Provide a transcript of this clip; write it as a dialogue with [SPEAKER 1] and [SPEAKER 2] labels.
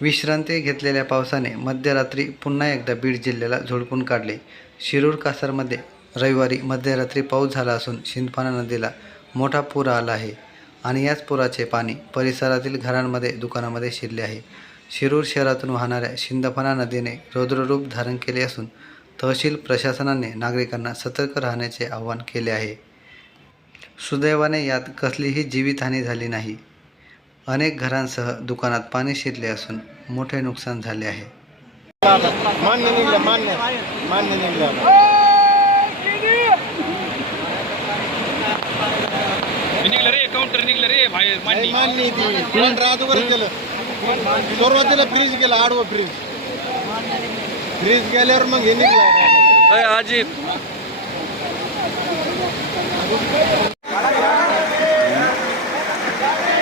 [SPEAKER 1] विश्रांती घेतलेल्या पावसाने मध्यरात्री पुन्हा एकदा बीड जिल्ह्याला झोडपून काढले. शिरूर कासारमध्ये रविवारी मध्यरात्री पाऊस झाला असून शिंदफाना नदीला मोठा पूर आला आहे आणि याच पुराचे पाणी परिसरातील घरांमध्ये दुकानामध्ये शिरले आहे. शिरूर शहरातून वाहणाऱ्या शिंदफाना नदीने रौद्ररूप धारण केले असून तहसील प्रशासनाने नागरिकांना सतर्क राहण्याचे आवाहन केले आहे. सुदैवाने यात कसलीही जीवितहानी झाली नाही. अनेक घरांसह दुकानात पाणी शिरले असून मोठे नुकसान झाले आहे.
[SPEAKER 2] मान्य निघलं मान्य. मान्य निघलं.
[SPEAKER 3] रे काउंटर निघलं रे बाहेर मांडणी
[SPEAKER 2] मान्य केलं सुरुवातीला फ्रीज गेलं आडवं फ्रीज फ्रीज गेल्यावर मग हे निघलं.
[SPEAKER 3] अजित